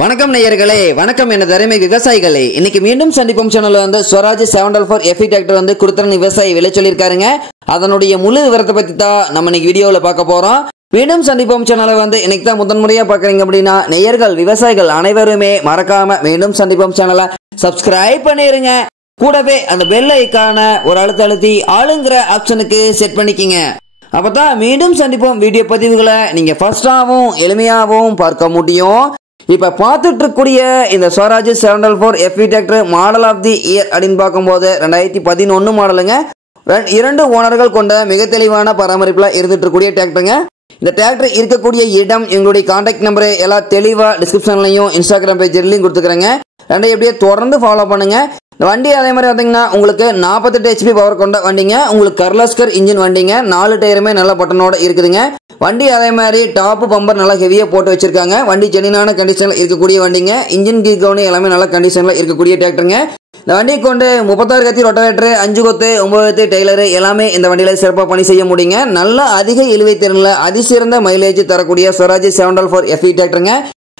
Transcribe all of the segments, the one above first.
வணக்கம் நேயர்களே, வணக்கம் எனது அருமை விவசாயிகளே. இன்னைக்கு மீண்டும் சந்திப்போம் சேனல்ல வந்து ஸ்வராஜ் 744 FE டிராக்டர் வந்து குருத்தரன் விவசாயி விலை சொல்லியிருக்காருங்க. அதனுடைய முழு விவரத்தை பத்தி தான் நம்ம இன்னைக்கு வீடியோவில் பார்க்க போறோம். மீண்டும் சந்திப்போம் சேனலை வந்து இன்னைக்கு தான் முதன்முறையா பாக்குறீங்க அப்படின்னா நேயர்கள் விவசாயிகள் அனைவருமே மறக்காம மீண்டும் சந்திப்போம் சேனலை சப்ஸ்கிரைப் பண்ணிருங்க. கூடவே அந்த பெல் ஐக்கான ஒரு அழுத்தி ஆளுங்கிற ஆப்ஷனுக்கு செட் பண்ணிக்கிங்க. அப்பதான் மீண்டும் சந்திப்போம் வீடியோ பதிவுகளை நீங்க ஃபர்ஸ்டாவும் எளிமையாகவும் பார்க்க முடியும். இப்ப பார்த்துட்டு இருக்கக்கூடிய இந்த Swaraj 744 FE tractor model of the year அப்படின்னு பார்க்கும்போது 2011 மாடலுங்க. 2 ஓனர்கள் கொண்ட மிக தெளிவான பராமரிப்புல இருந்துட்டு இருக்கக்கூடிய டிராக்டருங்க. இந்த டிராக்டர் இருக்கக்கூடிய இடம் எங்களுடைய கான்டாக்ட் நம்பரை எல்லாம் தெளிவா டிஸ்கிரிப்ஷன்லையும் இன்ஸ்டாகிராம் பேஜ்லையும் கொடுத்துக்கிறேங்க. ரெண்டையும் எப்படியே தொடர்ந்து ஃபாலோ பண்ணுங்க. இந்த வண்டி அதே மாதிரி பார்த்தீங்கன்னா உங்களுக்கு 48 HP பவர் கொண்ட வண்டிங்க. உங்களுக்கு கர்லாஸ்கர் இன்ஜின் வண்டிங்க. 4 டயருமே நல்ல பட்டனோட இருக்குதுங்க. வண்டி அதே மாதிரி டாப் பம்பர் நல்லா ஹெவியா போட்டு வச்சிருக்காங்க. வண்டி ஜெனினான கண்டிஷன்ல இருக்கக்கூடிய வண்டிங்க. இன்ஜின் கீ கவுனி எல்லாமே நல்ல கண்டிஷன்ல இருக்கக்கூடிய டிராக்டருங்க. இந்த வண்டியை கொண்டு 36 கத்தி ரொட்டவேட்டர், 5 கொத்து, 9 கொத்து டெய்லர் எல்லாமே இந்த வண்டியில சிறப்பாக பணி செய்ய முடியுங்க. நல்ல அதிக இழுவை திறன்ல அதிசிறந்த மைலேஜ் தரக்கூடிய ஸ்வராஜ் 744 FE டிராக்டருங்க.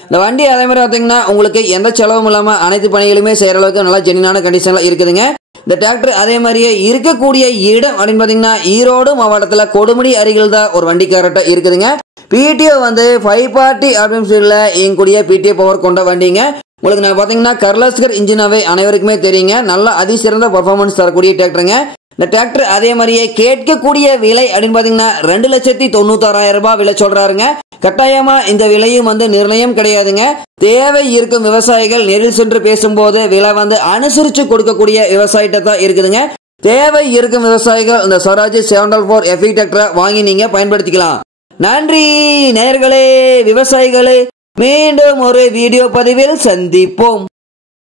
இந்த வண்டி அதே மாதிரி பாத்தீங்கன்னா உங்களுக்கு எந்த செலவும் இல்லாம அனைத்து பணிகளுமே செய்யற அளவுக்கு நல்லா ஜெனினான கண்டிஷன்ல இருக்குதுங்க. இந்த டிராக்டர் அதே மாதிரியே இருக்கக்கூடிய இடம் அப்படின்னு பாத்தீங்கன்னா ஈரோடு மாவட்டத்துல கொடுமுடி அருகில் தான் ஒரு வண்டி கரெக்டா இருக்குதுங்க. PTO வந்து 540 அப்படின்னு சொல்லி இயங்கக்கூடிய PTO பவர் கொண்ட வண்டிங்க. உங்களுக்கு நான் பாத்தீங்கன்னா கர்லாஸ்கர் இன்ஜினாவே அனைவருக்குமே தெரியுங்க. நல்ல அதிசிறந்த பர்ஃபார்மன்ஸ் தரக்கூடிய டிராக்டருங்க. இந்த டிராக்டர் அதே மாதிரியே கேட்கக்கூடிய விலை அப்படின்னு பாத்தீங்கன்னா 2,96,000 ரூபாய் விலை சொல்றாருங்க. கட்டாயமா இந்த விலையும் வந்து நிர்ணயம் கிடையாதுங்க. தேவை இருக்கும் விவசாயிகள் நேரில் சென்று பேசும்போது விலை வந்து அனுசரிச்சு கொடுக்கக்கூடிய விவசாயிட்ட தான் இருக்குதுங்க. தேவை இருக்கும் விவசாயிகள் இந்த ஸ்வராஜ் 744 FE டிராக்டரை வாங்கி நீங்க பயன்படுத்திக்கலாம். நன்றி நேயர்களே, விவசாயிகளே. மீண்டும் ஒரு வீடியோ பதிவில் சந்திப்போம்.